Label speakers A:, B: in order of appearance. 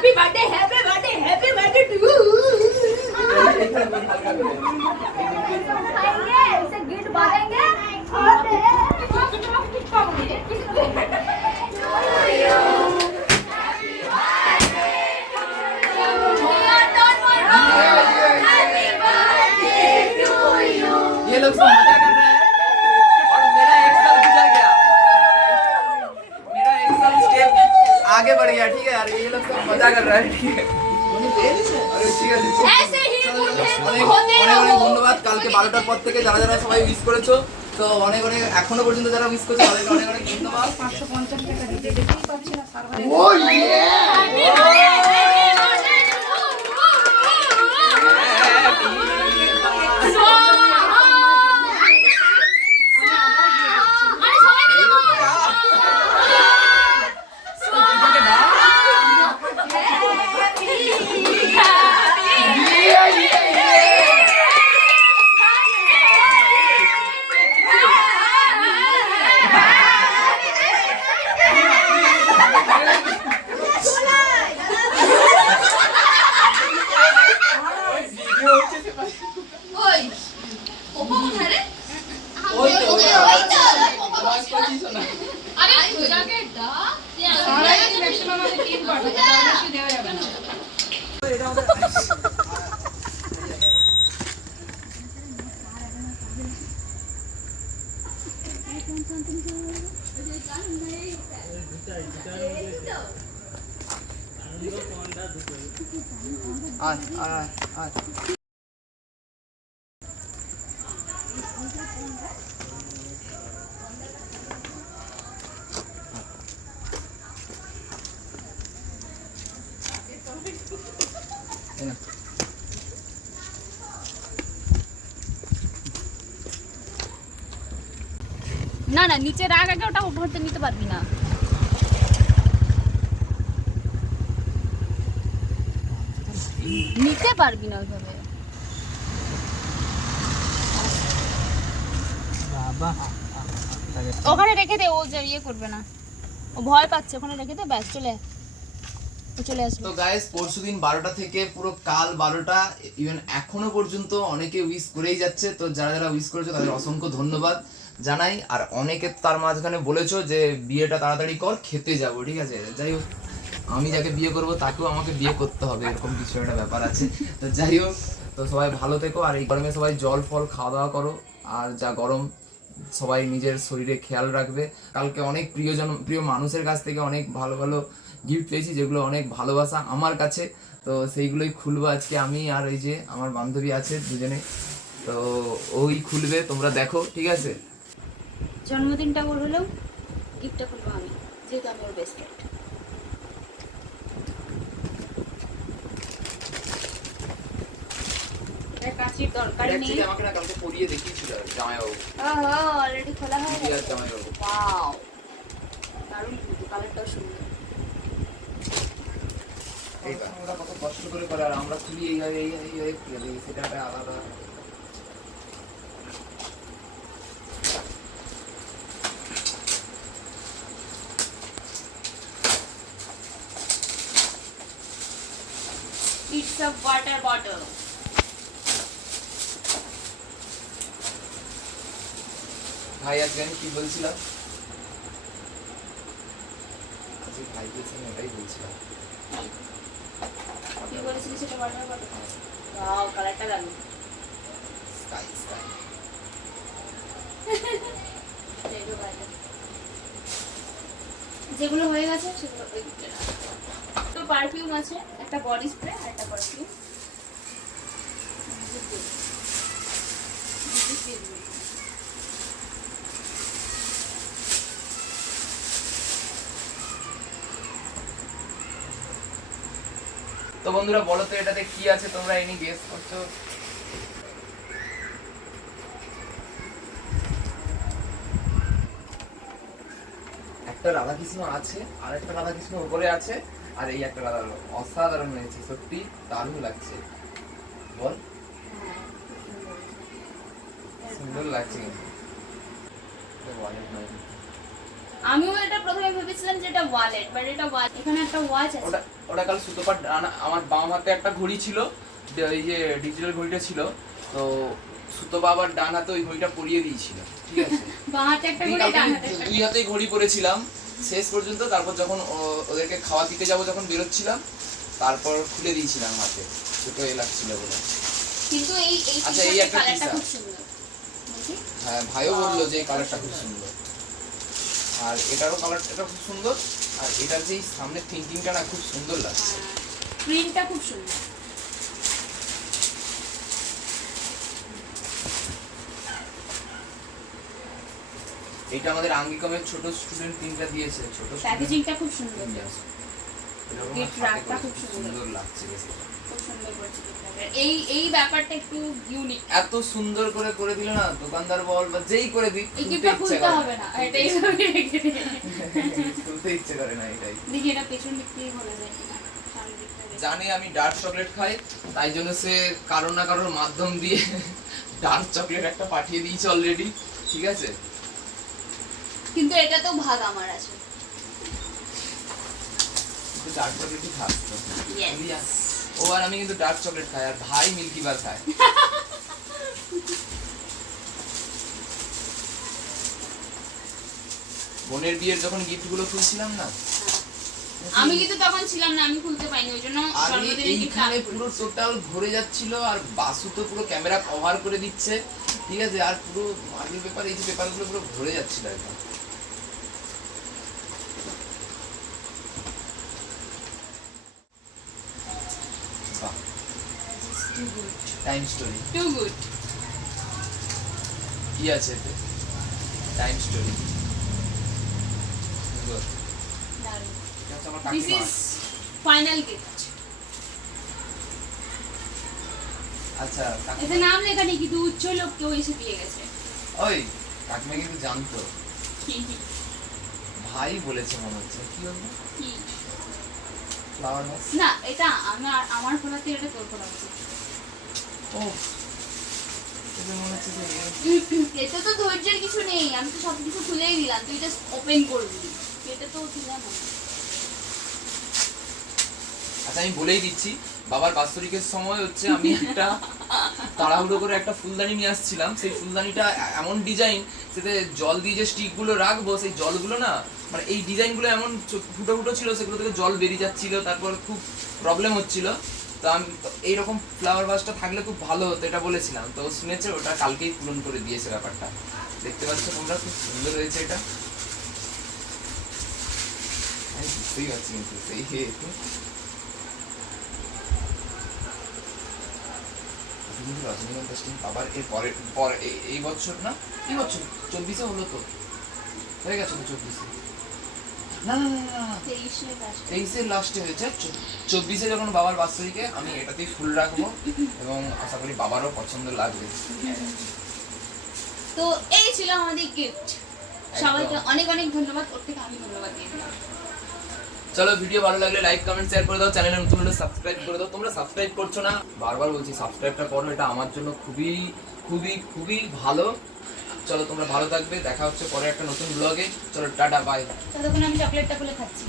A: Happy birthday happy birthday happy birthday to you
B: অনেক
A: रहो
B: ধন্যবাদ কালকে বারোটার পর থেকে যারা যারা সবাই মিস করেছ তো অনেক অনেক এখনও পর্যন্ত যারা মিস করছ তাদেরকে অনেক অনেক ধন্যবাদ।
A: আরে সবাই মিলে বলো। ওই ওপো কোথায় রে
B: ওই তো, ওই তো।
A: ওই তো
B: আওয়াজ পাচ্ছিস না?
A: আরে পূজাকে ডাক
B: আয় আয় আয়।
C: না নিচে রাগ আগে ওটা ভরতে নিতে পারবি না। নিতে পারবি না ওইভাবে। ওখানে রেখে দে ও যে ইয়ে করবে না। ও ভয় পাচ্ছে ওখানে রেখে দে ব্যাস চলে। চলে আসবে।
B: তো গাইস পরশু দিন বারোটা থেকে পুরো কাল বারোটা ইভেন এখনও পর্যন্ত অনেকে উইশ করেই যাচ্ছে। তো যারা যারা উইশ করেছ তাদের অসংখ্য ধন্যবাদ। জানাই, আর অনেকে তার মাঝখানে বলেছ যে, বিয়েটা তাড়াতাড়ি কর, খেতে যাব, ঠিক আছে? যাই হোক, আমি যাকে বিয়ে করব, তাকেও আমাকে বিয়ে করতে হবে, এরকম কিছু একটা ব্যাপার আছে। তো যাই হোক, তো সবাই ভালো থেকো, আর এই গরমে সবাই জল, ফল খাওয়া দাওয়া করো, আর যা গরম, সবাই নিজের শরীরে খেয়াল রাখবে। কালকে অনেক প্রিয়জন, প্রিয় মানুষের কাছ থেকে অনেক ভালো ভালো গিফট পেয়েছি, যেগুলো অনেক ভালোবাসা আমার কাছে। তো সেইগুলোই খুলবো আজকে আমি, আর এই যে আমার বান্ধবী আছে দুজনে। তো ওই খুলবে, তোমরা দেখো, ঠিক আছে?
C: জন্মদিনটা ওর হলেও গিফটটা করব আমি যেহেতু আমি ওর বেস্ট ফ্রেন্ড কাশির দরকার নেই।
B: আমাকে না কালকে পরিয়ে দেখিয়েছিল জামাইবাবু।
C: ওহো অলরেডি খোলা হয়ে
B: কি আর
C: গেছে।
B: জামাইবাবু।
C: ওয়াও দারুণ কিন্তু কালারটাও সুন্দর।
B: এইটা ওরা কত কষ্ট করে করে আর আমরা খুলি এই এই এই এই এই এই সেটা একটা আলাদা।
C: ইটস আ ওয়াটার বটল
B: ভাই আজকে আমি কি বলছিলাম? আজকে ভাইকে সঙ্গে ওটাই বলছিলাম।
C: কি বলেছিলি সেটা ওয়াটার বটল ওয়াও কালারটা দারুণ।
B: স্কাই স্কাই
C: যেগুলো হয়ে গেছে সেগুলো ওই তো পারফিউম আছে, একটা বডি স্প্রে আর একটা পারফিউম
B: তো বন্ধুরা, বলো তো এটাতে কি আছে? তোমরা এনি গেস করছ? একটা রাধাকৃষ্ণ আছে আর একটা রাধাকৃষ্ণ উপরে আছে। আর এই একটা রাধা অসাধারণ হয়েছে সত্যি দারুণ লাগছে। বল। সুন্দর লাগছে।
C: আমিও এটা প্রথমে ভেবেছিলাম যে এটা ওয়ালেট বাট এটা ওয়াচ এখানে একটা ওয়াচ আছে।
B: ওটা ওটা কাল সুতোপার আমার বাম হাতে একটা ঘড়ি ছিল ওই যে ডিজিটাল ঘড়িটা ছিল তো সুতো বাবার ডান হাতে ওই ঘড়িটা পরিয়ে দিয়েছিল। ঠিক আছে?
C: বাঁ হাতে একটা ঘড়ি ডান হাতে
B: ঘড়ি পরেছিলাম। শেষ পর্যন্ত তারপর যখন ওদেরকে খাওয়া দিতে যাব যখন বেরোচ্ছিলাম তারপর খুলে দিয়েছিলাম হাতে। দুটো এ লাগছিল বলে।
C: কিন্তু এই এই
B: আচ্ছা, এই একটা
C: কালারটা
B: হ্যাঁ ভাইও বলল যে এই কালারটা খুব সুন্দর। আর এটারও কালার এটা খুব সুন্দর আর এটার যে সামনের থিঙ্কিংটা না খুব সুন্দর লাগছে।
C: প্রিন্টটা খুব সুন্দর।
B: এটা আমাদের আঙ্গিকমের ছোট স্টুডেন্ট তিনটা দিয়েছে ছোট
C: প্যাকেজিংটা খুব সুন্দর
B: হাতে
C: খুব সুন্দর।
B: লাগছে
C: খুব সুন্দর করেছে এই এই ব্যাপারটা একটু ইউনিক
B: এত সুন্দর করে করে দিল না দোকানদার বল বা যেই করে দিক
C: এই
B: খুলতে
C: গিফটটা খুলতে হবে না এটা এইভাবে রেখে দে।
B: খুলতে ইচ্ছে করে না এটাই।
C: দেখি এটা পেছন দিক থেকে খোলা যায় কিনা
B: জানে আমি ডার্ক চকলেট খাই তাই জন্য সে কারও না কারোর মাধ্যম দিয়ে ডার্ক চকলেট একটা পাঠিয়ে দিয়েছে অলরেডি ঠিক আছে?
C: কিন্তু এটা তো ভাগ আমার আছে।
B: ডার্ক খাস ও আর আমি কিন্তু ডার্ক চকলেট খাই আর ভাই মিল্কি বার খায়। বোনের বিয়ের যখন গিফটগুলো খুলছিলাম না
C: আমি কিন্তু তখন ছিলাম না আমি খুলতে পাইনি ওই জন্য
B: এইখানে পুরো টোটাল ভরে যাচ্ছিল আর বাসু তো পুরো ক্যামেরা কভার করে দিচ্ছে ঠিক আছে? আর পুরো মার্বেল পেপার এই যে পেপারগুলো পুরো ভরে যাচ্ছিল একদম টাইম স্টোরি
C: টু গুড
B: কি আছে টাইম স্টোরি
C: দারুণ
B: আমার
C: দিস
B: কাকিমা
C: ইজ ফাইনাল গিফট
B: আচ্ছা
C: এতে নাম লেখা নেই কিন্তু উচ্চ লোক কেউ এসে দিয়ে গেছে।
B: ওই কাকিমা কিন্তু জানতো। ভাই বলেছে মনে হচ্ছে। কি হলো
C: কি?
B: ফ্লাওয়ার ভাস
C: না এটা আমার আমার এটা তোর উচিত
B: ও এটা
C: তো ধৈর্যের কিছু নেই আমি তো সবকিছু খুলেই দিলাম তুই জাস্ট ওপেন করবি। এটা তো দিলাম না।
B: আচ্ছা আমি বলেই দিচ্ছি, বাবার বাৎসরিকের সময় হচ্ছে আমি একটা তাড়াহুড়ো করে একটা ফুলদানি নিয়ে আসছিলাম। সেই ফুলদানিটা এমন ডিজাইন সেতে জল দিয়ে যে স্টিকগুলো রাখব, সেই জলগুলো না মানে এই ডিজাইনগুলো এমন ফুটো ফুটো ছিল, সেগুলো থেকে জল বেরিয়ে যাচ্ছিল, তারপর খুব প্রবলেম হচ্ছিল। তো আমি এইরকম ফ্লাওয়ার ভাসটা থাকলে খুব ভালো হতো, এটা বলেছিলাম। তো শুনেছে, ওটা কালকেই পূরণ করে দিয়েছে ব্যাপারটা। দেখতে পাচ্ছ তোমরা, খুব সুন্দর হয়েছে এটা। আমি বুঝতেই পারছি সেই কিন্তু রজনীগন্ধা স্টিম আবার এর পরে পরে এই- বছর না এই বছর চব্বিশে হলো তো। হয়ে গেছে তো চব্বিশে। না না না না, না
C: তেইশে last।
B: তেইশের লাস্টে হয়েছে। চব্বিশে যখন বাবার বাৎসরিকে আমি এটাতেই ফুল রাখব এবং আশা করি বাবারও পছন্দ লাগবে।
C: তো এই ছিল আমাদের গিফট সবাইকে অনেক অনেক ধন্যবাদ। ওর থেকে আমি ধন্যবাদ দিয়ে দিলাম।
B: চলো ভিডিও ভালো লাগলে লাইক কমেন্ট শেয়ার করে দাও চ্যানেলে নতুন হলে সাবস্ক্রাইব করে দাও। তোমরা সাবস্ক্রাইব করছ না? বারবার বলছি সাবস্ক্রাইবটা করো, এটা আমার জন্য খুবই খুবই খুবই ভালো। চলো তোমরা ভালো থাকবে, দেখা হচ্ছে পরে একটা নতুন ব্লগে চলো, টাটা বাই
C: ততক্ষণ আমি চকলেটটা খুলে খাচ্ছি।